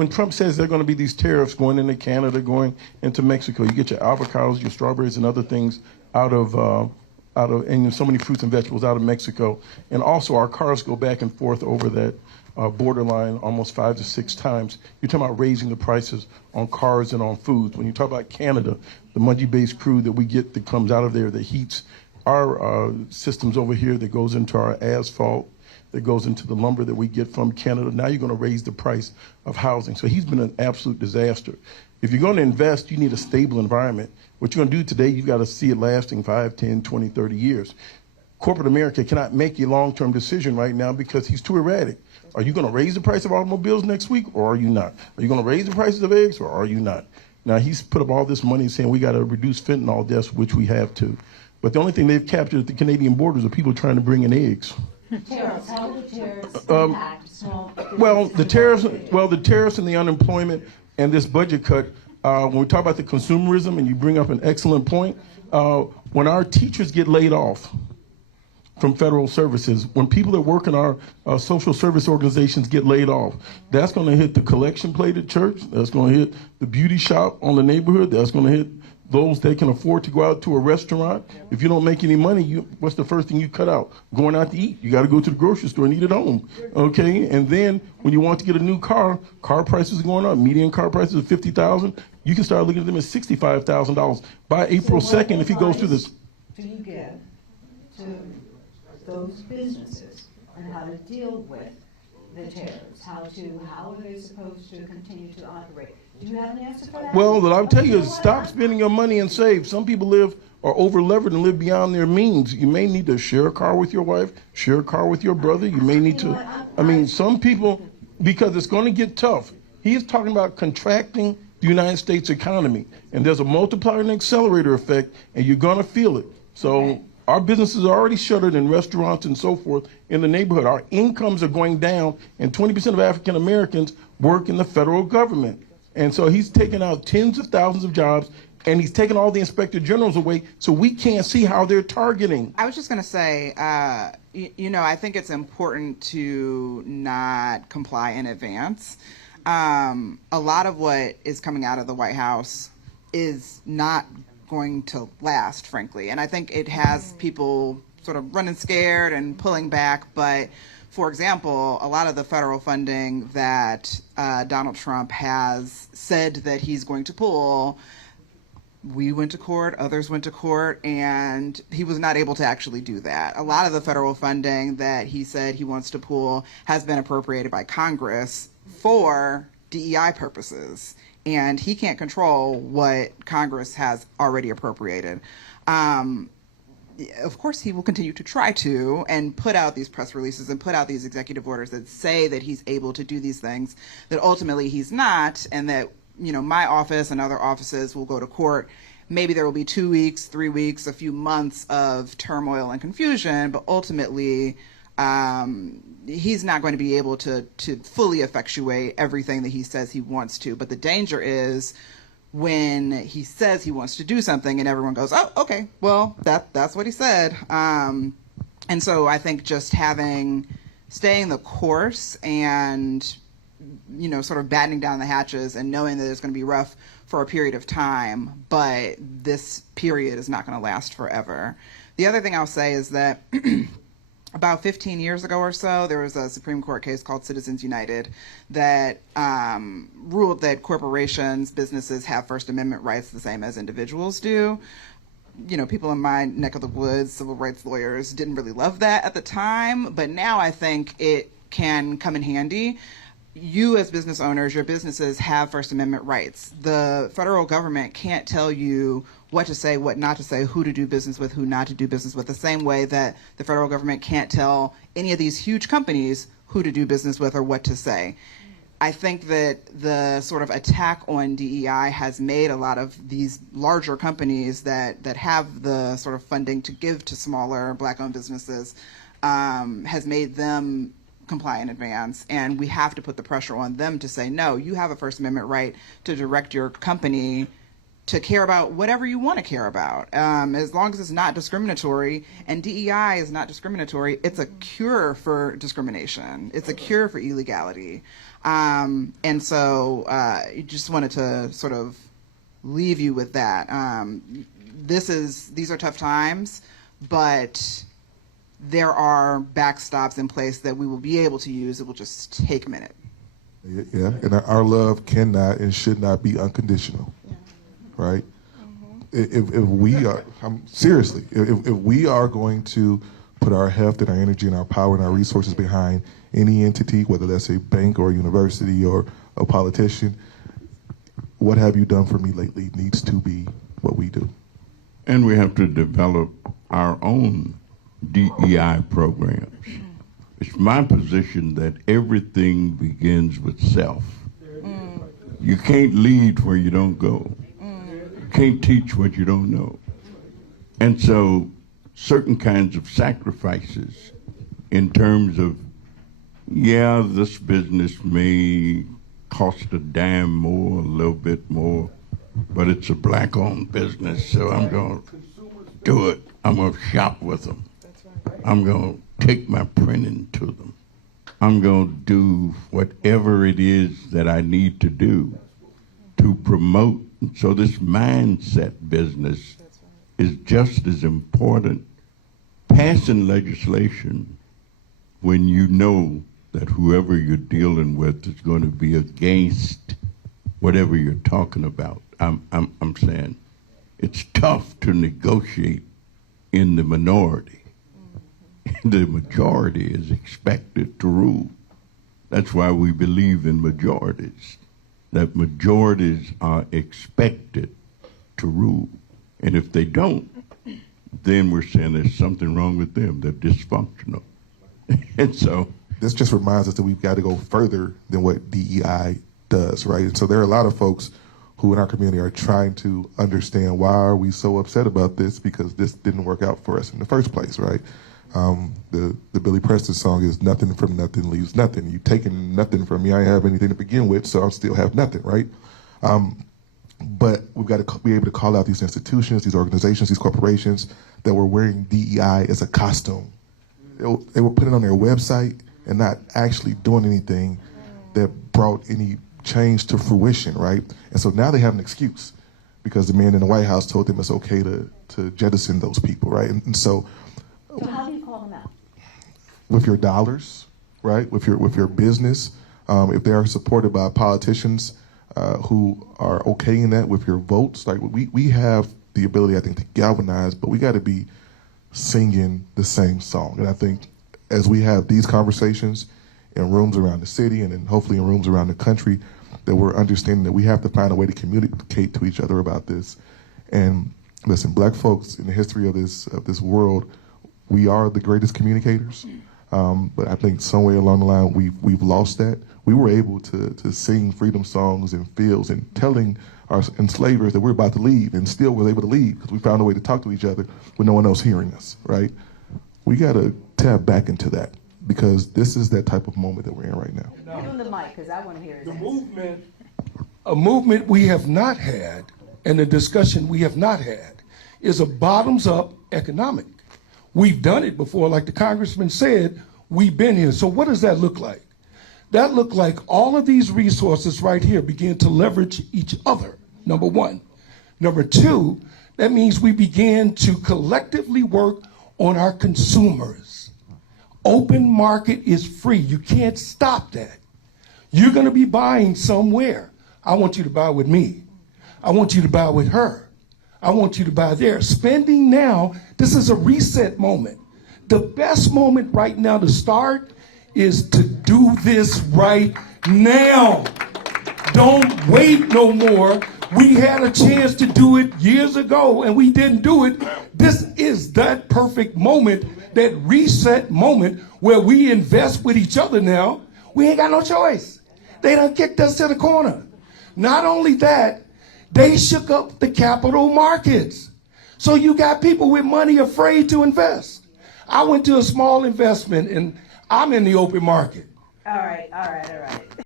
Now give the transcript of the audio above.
when Trump says there are going to be these tariffs going into Canada, going into Mexico, you get your avocados, your strawberries, and other things out of and so many fruits and vegetables out of Mexico. And also our cars go back and forth over that borderline almost 5 to 6 times. You're talking about raising the prices on cars and on foods. When you talk about Canada, the Mungie-based crude that we get that comes out of there that heats our systems over here, that goes into our asphalt, that goes into the lumber that we get from Canada. Now you're going to raise the price of housing. So he's been an absolute disaster. If you're going to invest, you need a stable environment. What you're going to do today, you've got to see it lasting 5, 10, 20, 30 years. Corporate America cannot make a long-term decision right now because he's too erratic. Are you going to raise the price of automobiles next week, or are you not? Are you going to raise the prices of eggs, or are you not? Now, he's put up all this money saying we got to reduce fentanyl deaths, which we have to. But the only thing they've captured at the Canadian borders are people trying to bring in eggs. Tariffs. How do the tariffs impact small businesses? The tariffs and the unemployment and this budget cut, when we talk about the consumerism, and you bring up an excellent point, when our teachers get laid off from federal services, when people that work in our social service organizations get laid off, that's going to hit the collection plate at church, that's going to hit the beauty shop on the neighborhood, that's going to hit those that can afford to go out to a restaurant. If you don't make any money, what's the first thing you cut out? Going out to eat. You got to go to the grocery store and eat at home, okay? And then when you want to get a new car prices are going up. Median car prices are $50,000. You can start looking at them at $65,000 by April 2nd if he goes through this. Do you give to those businesses and how to deal with the tariffs? How are they supposed to continue to operate? Do you have an answer for that? Well, what I'll tell you is stop spending your money and save. Some people are over-levered and live beyond their means. You may need to share a car with your wife, share a car with your brother. You may need to, some people, because it's going to get tough. He's talking about contracting the United States economy, and there's a multiplier and accelerator effect, and you're going to feel it. So our businesses are already shuttered in restaurants and so forth in the neighborhood. Our incomes are going down, and 20% of African Americans work in the federal government. And so he's taken out tens of thousands of jobs, and he's taken all the inspector generals away, so we can't see how they're targeting. I was just going to say, I think it's important to not comply in advance. A lot of what is coming out of the White House is not going to last, frankly. And I think it has people sort of running scared and pulling back, but for example, a lot of the federal funding that Donald Trump has said that he's going to pull, we went to court, others went to court, and he was not able to actually do that. A lot of the federal funding that he said he wants to pull has been appropriated by Congress for DEI purposes, and he can't control what Congress has already appropriated. Of course, he will continue to try to and put out these press releases and put out these executive orders that say that he's able to do these things, that ultimately he's not, and that, my office and other offices will go to court. Maybe there will be 2 weeks, 3 weeks, a few months of turmoil and confusion, but ultimately he's not going to be able to fully effectuate everything that he says he wants to. But the danger is when he says he wants to do something and everyone goes, oh, okay, well, that's what he said. And so I think just staying the course and, sort of battening down the hatches and knowing that it's going to be rough for a period of time, but this period is not going to last forever. The other thing I'll say is that about 15 years ago or so, there was a Supreme Court case called Citizens United that ruled that corporations, businesses have First Amendment rights the same as individuals do. People in my neck of the woods, civil rights lawyers, didn't really love that at the time, but now I think it can come in handy. You as business owners, your businesses have First Amendment rights. The federal government can't tell you what to say, what not to say, who to do business with, who not to do business with, the same way that the federal government can't tell any of these huge companies who to do business with or what to say. I think that the sort of attack on DEI has made a lot of these larger companies that have the sort of funding to give to smaller Black-owned businesses, has made them comply in advance, and we have to put the pressure on them to say, no, you have a First Amendment right to direct your company to care about whatever you want to care about, as long as it's not discriminatory. And DEI is not discriminatory. It's a cure for discrimination. It's a cure for illegality. And so I just wanted to sort of leave you with that. These are tough times, but there are backstops in place that we will be able to use. It will just take a minute. Yeah, and our love cannot and should not be unconditional, right? If we are, seriously, if we are going to put our heft and our energy and our power and our resources behind any entity, whether that's a bank or a university or a politician, what have you done for me lately needs to be what we do. And we have to develop our own DEI programs. It's my position that everything begins with self. You can't lead where you don't go. You can't teach what you don't know. And so certain kinds of sacrifices in terms of, yeah, this business may cost a dime more, a little bit more, but it's a black-owned business, so I'm going to do it. I'm going to shop with them. I'm going to take my printing to them. I'm going to do whatever it is that I need to do to promote. So this mindset business is just as important. Passing legislation when you know that whoever you're dealing with is going to be against whatever you're talking about. I'm saying it's tough to negotiate in the minority. The majority is expected to rule. That's why we believe in majorities, that majorities are expected to rule. And if they don't, then we're saying there's something wrong with them. They're dysfunctional. And so this just reminds us that we've got to go further than what DEI does, right? And so there are a lot of folks who in our community are trying to understand, why are we so upset about this? Because this didn't work out for us in the first place, right? The Billy Preston song is nothing from nothing leaves nothing. You've taken nothing from me. I didn't have anything to begin with, so I'll still have nothing, right? But we've got to be able to call out these institutions, these organizations, these corporations that were wearing DEI as a costume. They were putting it on their website and not actually doing anything that brought any change to fruition, right? And so now they have an excuse because the man in the White House told them it's okay to jettison those people, right? And so how do you call them out? with your dollars, right? With your business, if they are supported by politicians who are okaying that, with your votes, like we have the ability, I think, to galvanize, but we got to be singing the same song. And I think as we have these conversations in rooms around the city and then hopefully in rooms around the country, that we're understanding that we have to find a way to communicate to each other about this. And listen, black folks in the history of this world, we are the greatest communicators. But I think somewhere along the line we've lost that. We were able to sing freedom songs in fields and telling our enslavers that we're about to leave, and still was able to leave because we found a way to talk to each other with no one else hearing us, right? We got to tap back into that, because this is that type of moment that we're in right now. Give him the mic, because I want to hear his answer. A movement we have not had, and a discussion we have not had, is a bottoms-up economic. We've done it before, like the Congressman said, we've been here. So what does that look like? That looked like all of these resources right here begin to leverage each other, number one. Number two, that means we began to collectively work on our consumers. Open market is free. You can't stop that. You're going to be buying somewhere. I want you to buy with me. I want you to buy with her. I want you to buy there. Spending now, this is a reset moment. The best moment right now to start is to do this right now. Don't wait no more. We had a chance to do it years ago and we didn't do it. This is that perfect moment, that reset moment where we invest with each other now. We ain't got no choice. They done kicked us to the corner. Not only that, they shook up the capital markets. So you got people with money afraid to invest. I went to a small investment and I'm in the open market. All right.